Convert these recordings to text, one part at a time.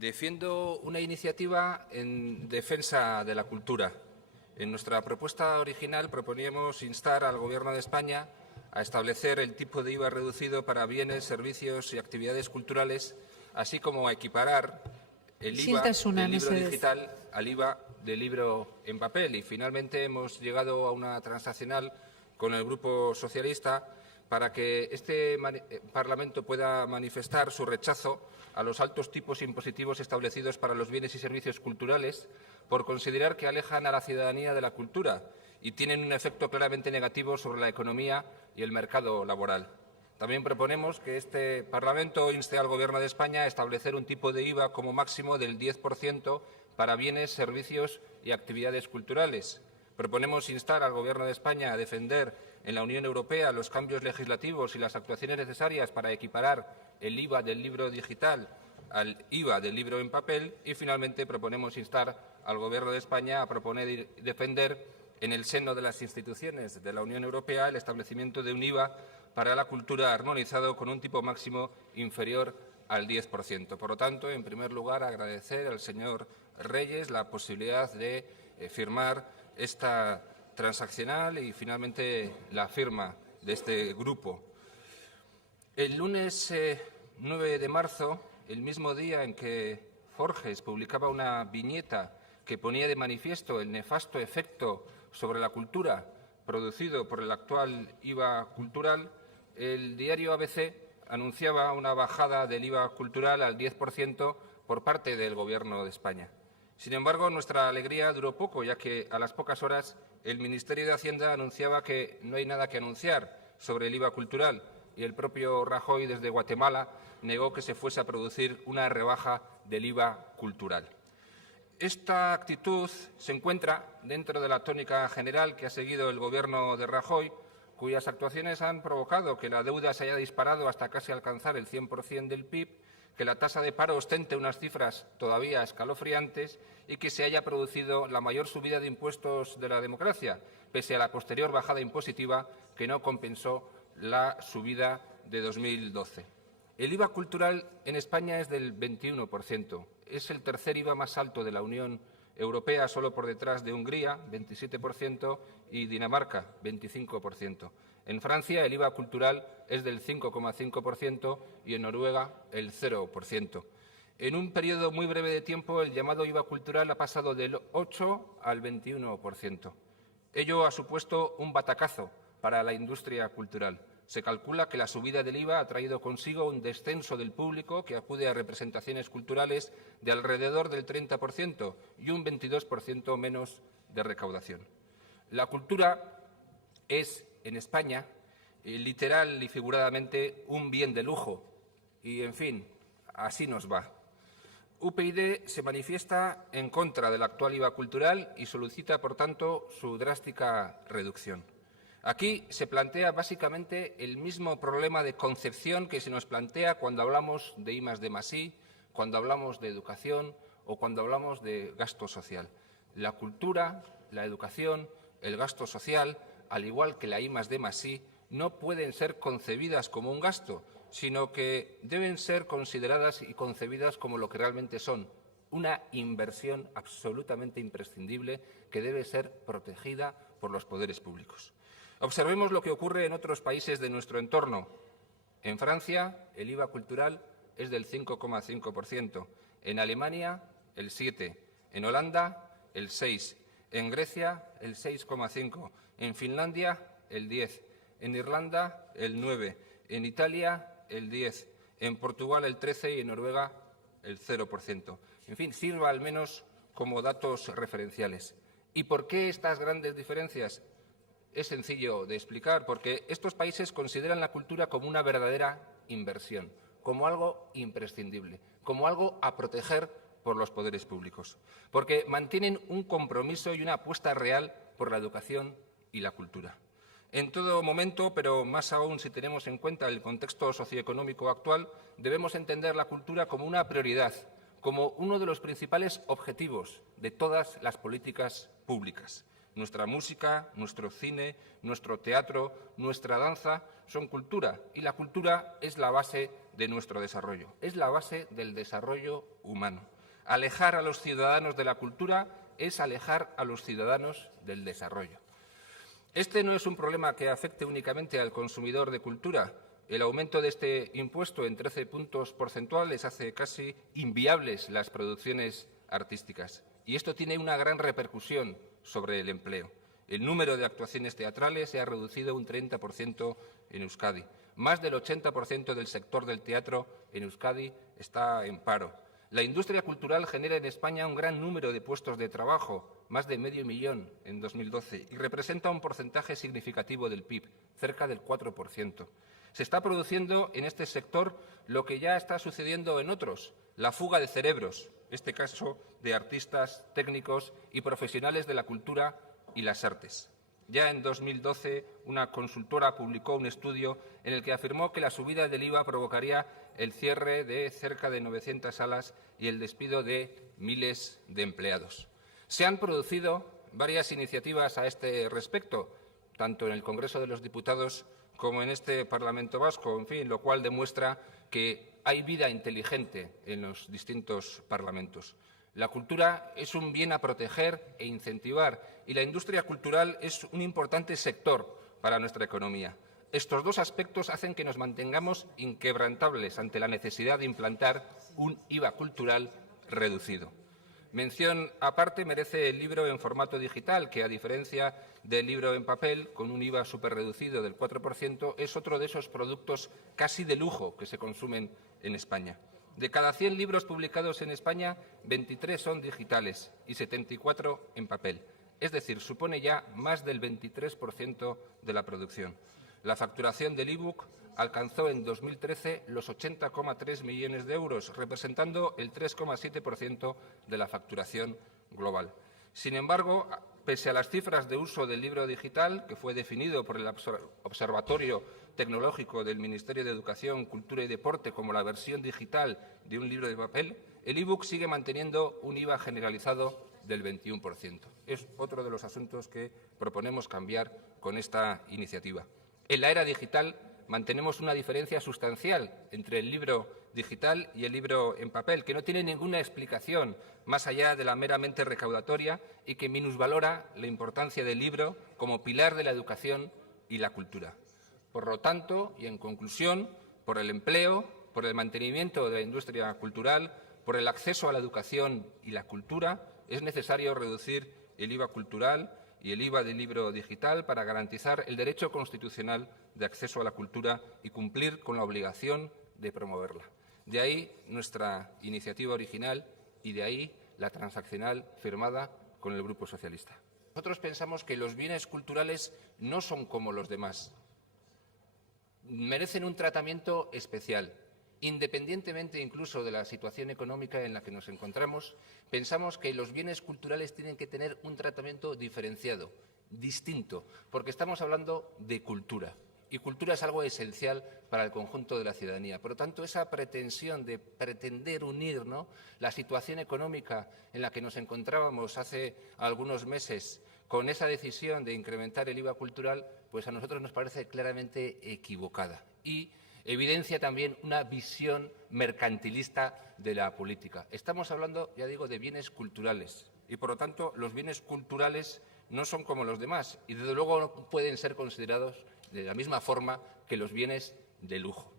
Defiendo una iniciativa en defensa de la cultura. En nuestra propuesta original proponíamos instar al Gobierno de España a establecer el tipo de IVA reducido para bienes, servicios y actividades culturales, así como a equiparar el IVA del libro digital al IVA del libro en papel. Y finalmente hemos llegado a una transaccional con el Grupo Socialista para que este Parlamento pueda manifestar su rechazo a los altos tipos impositivos establecidos para los bienes y servicios culturales por considerar que alejan a la ciudadanía de la cultura y tienen un efecto claramente negativo sobre la economía y el mercado laboral. También proponemos que este Parlamento inste al Gobierno de España a establecer un tipo de IVA como máximo del 10% para bienes, servicios y actividades culturales. Proponemos instar al Gobierno de España a defender en la Unión Europea los cambios legislativos y las actuaciones necesarias para equiparar el IVA del libro digital al IVA del libro en papel y, finalmente, proponemos instar al Gobierno de España a proponer y defender en el seno de las instituciones de la Unión Europea el establecimiento de un IVA para la cultura armonizado con un tipo máximo inferior al 10%. Por lo tanto, en primer lugar, agradecer al señor Reyes la posibilidad de firmar esta transaccional y, finalmente, la firma de este grupo. El lunes 9 de marzo, el mismo día en que Forges publicaba una viñeta que ponía de manifiesto el nefasto efecto sobre la cultura producido por el actual IVA cultural, el diario ABC anunciaba una bajada del IVA cultural al 10% por parte del Gobierno de España. Sin embargo, nuestra alegría duró poco, ya que a las pocas horas el Ministerio de Hacienda anunciaba que no hay nada que anunciar sobre el IVA cultural y el propio Rajoy, desde Guatemala, negó que se fuese a producir una rebaja del IVA cultural. Esta actitud se encuentra dentro de la tónica general que ha seguido el Gobierno de Rajoy, cuyas actuaciones han provocado que la deuda se haya disparado hasta casi alcanzar el 100% del PIB, que la tasa de paro ostente unas cifras todavía escalofriantes y que se haya producido la mayor subida de impuestos de la democracia, pese a la posterior bajada impositiva que no compensó la subida de 2012. El IVA cultural en España es del 21%. Es el tercer IVA más alto de la Unión Europea, solo por detrás de Hungría, 27%, y Dinamarca, 25%. En Francia, el IVA cultural es del 5,5% y en Noruega, el 0%. En un periodo muy breve de tiempo, el llamado IVA cultural ha pasado del 8 al 21%. Ello ha supuesto un batacazo para la industria cultural. Se calcula que la subida del IVA ha traído consigo un descenso del público que acude a representaciones culturales de alrededor del 30% y un 22% menos de recaudación. La cultura es, en España, literal y figuradamente, un bien de lujo. Y, en fin, así nos va. UPyD se manifiesta en contra del actual IVA cultural y solicita, por tanto, su drástica reducción. Aquí se plantea básicamente el mismo problema de concepción que se nos plantea cuando hablamos de I+D+I, cuando hablamos de educación o cuando hablamos de gasto social. La cultura, la educación, el gasto social, al igual que la I+D+I, no pueden ser concebidas como un gasto, sino que deben ser consideradas y concebidas como lo que realmente son, una inversión absolutamente imprescindible que debe ser protegida por los poderes públicos. Observemos lo que ocurre en otros países de nuestro entorno. En Francia, el IVA cultural es del 5,5%, en Alemania, el 7%, en Holanda, el 6%, en Grecia, el 6,5%, en Finlandia, el 10%, en Irlanda, el 9%, en Italia, el 10%, en Portugal, el 13% y en Noruega, el 0%. En fin, sirva al menos como datos referenciales. ¿Y por qué estas grandes diferencias? Es sencillo de explicar, porque estos países consideran la cultura como una verdadera inversión, como algo imprescindible, como algo a proteger por los poderes públicos, porque mantienen un compromiso y una apuesta real por la educación y la cultura. En todo momento, pero más aún si tenemos en cuenta el contexto socioeconómico actual, debemos entender la cultura como una prioridad, como uno de los principales objetivos de todas las políticas públicas. Nuestra música, nuestro cine, nuestro teatro, nuestra danza son cultura y la cultura es la base de nuestro desarrollo, es la base del desarrollo humano. Alejar a los ciudadanos de la cultura es alejar a los ciudadanos del desarrollo. Este no es un problema que afecte únicamente al consumidor de cultura. El aumento de este impuesto en 13 puntos porcentuales hace casi inviables las producciones artísticas. Y esto tiene una gran repercusión sobre el empleo. El número de actuaciones teatrales se ha reducido un 30% en Euskadi. Más del 80% del sector del teatro en Euskadi está en paro. La industria cultural genera en España un gran número de puestos de trabajo, más de 500.000 en 2012, y representa un porcentaje significativo del PIB, cerca del 4%. Se está produciendo en este sector lo que ya está sucediendo en otros, la fuga de cerebros, en este caso de artistas, técnicos y profesionales de la cultura y las artes. Ya en 2012, una consultora publicó un estudio en el que afirmó que la subida del IVA provocaría el cierre de cerca de 900 salas y el despido de miles de empleados. Se han producido varias iniciativas a este respecto, tanto en el Congreso de los Diputados como en este Parlamento Vasco, en fin, lo cual demuestra que hay vida inteligente en los distintos parlamentos. La cultura es un bien a proteger e incentivar y la industria cultural es un importante sector para nuestra economía. Estos dos aspectos hacen que nos mantengamos inquebrantables ante la necesidad de implantar un IVA cultural reducido. Mención aparte merece el libro en formato digital, que a diferencia del libro en papel, con un IVA superreducido del 4%, es otro de esos productos casi de lujo que se consumen en España. De cada 100 libros publicados en España, 23 son digitales y 74 en papel. Es decir, supone ya más del 23% de la producción. La facturación del e-book alcanzó en 2013 los 80,3 millones de euros, representando el 3,7% de la facturación global. Sin embargo, pese a las cifras de uso del libro digital, que fue definido por el Observatorio Tecnológico del Ministerio de Educación, Cultura y Deporte como la versión digital de un libro de papel, el e-book sigue manteniendo un IVA generalizado del 21%. Es otro de los asuntos que proponemos cambiar con esta iniciativa. En la era digital mantenemos una diferencia sustancial entre el libro digital y el libro en papel, que no tiene ninguna explicación más allá de la meramente recaudatoria y que minusvalora la importancia del libro como pilar de la educación y la cultura. Por lo tanto, y en conclusión, por el empleo, por el mantenimiento de la industria cultural, por el acceso a la educación y la cultura, es necesario reducir el IVA cultural y el IVA del libro digital para garantizar el derecho constitucional de acceso a la cultura y cumplir con la obligación de promoverla. De ahí nuestra iniciativa original y de ahí la transaccional firmada con el Grupo Socialista. Nosotros pensamos que los bienes culturales no son como los demás. Merecen un tratamiento especial. Independientemente incluso de la situación económica en la que nos encontramos, pensamos que los bienes culturales tienen que tener un tratamiento diferenciado, distinto, porque estamos hablando de cultura. Y cultura es algo esencial para el conjunto de la ciudadanía. Por lo tanto, esa pretensión de pretender unir, ¿no?, la situación económica en la que nos encontrábamos hace algunos meses con esa decisión de incrementar el IVA cultural, pues a nosotros nos parece claramente equivocada. Y evidencia también una visión mercantilista de la política. Estamos hablando, ya digo, de bienes culturales y, por lo tanto, los bienes culturales no son como los demás y, desde luego, no pueden ser considerados de la misma forma que los bienes de lujo.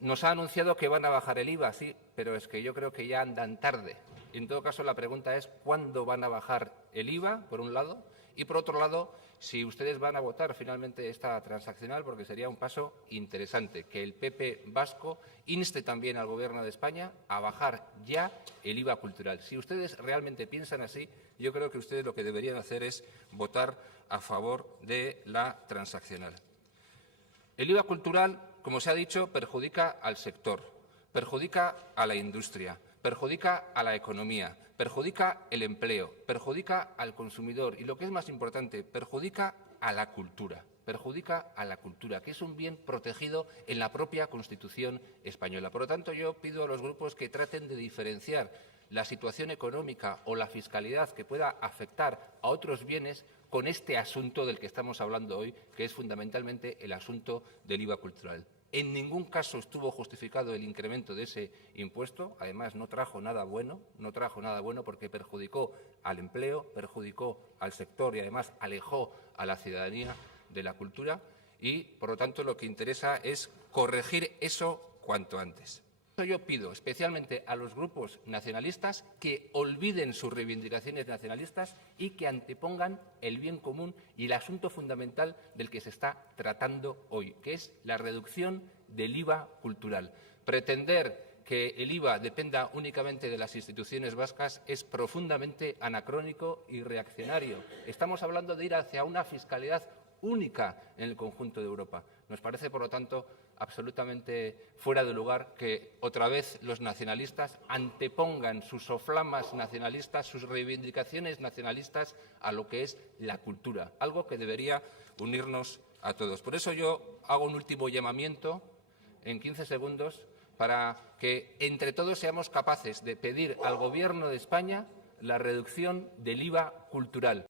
Nos ha anunciado que van a bajar el IVA, sí, pero es que yo creo que ya andan tarde. En todo caso, la pregunta es ¿cuándo van a bajar el IVA, por un lado? Y, por otro lado, si ustedes van a votar finalmente esta transaccional, porque sería un paso interesante, que el PP vasco inste también al Gobierno de España a bajar ya el IVA cultural. Si ustedes realmente piensan así, yo creo que ustedes lo que deberían hacer es votar a favor de la transaccional. El IVA cultural, como se ha dicho, perjudica al sector, perjudica a la industria, perjudica a la economía, perjudica el empleo, perjudica al consumidor y, lo que es más importante, perjudica a la cultura, que es un bien protegido en la propia Constitución española. Por lo tanto, yo pido a los grupos que traten de diferenciar la situación económica o la fiscalidad que pueda afectar a otros bienes con este asunto del que estamos hablando hoy, que es fundamentalmente el asunto del IVA cultural. En ningún caso estuvo justificado el incremento de ese impuesto. Además, no trajo nada bueno porque perjudicó al empleo, perjudicó al sector y además alejó a la ciudadanía de la cultura. Y, por lo tanto, lo que interesa es corregir eso cuanto antes. Yo pido especialmente a los grupos nacionalistas que olviden sus reivindicaciones nacionalistas y que antepongan el bien común y el asunto fundamental del que se está tratando hoy, que es la reducción del IVA cultural. Pretender que el IVA dependa únicamente de las instituciones vascas es profundamente anacrónico y reaccionario. Estamos hablando de ir hacia una fiscalidad única en el conjunto de Europa. Nos parece, por lo tanto, absolutamente fuera de lugar que otra vez los nacionalistas antepongan sus soflamas nacionalistas, sus reivindicaciones nacionalistas a lo que es la cultura, algo que debería unirnos a todos. Por eso yo hago un último llamamiento en 15 segundos para que entre todos seamos capaces de pedir al Gobierno de España la reducción del IVA cultural.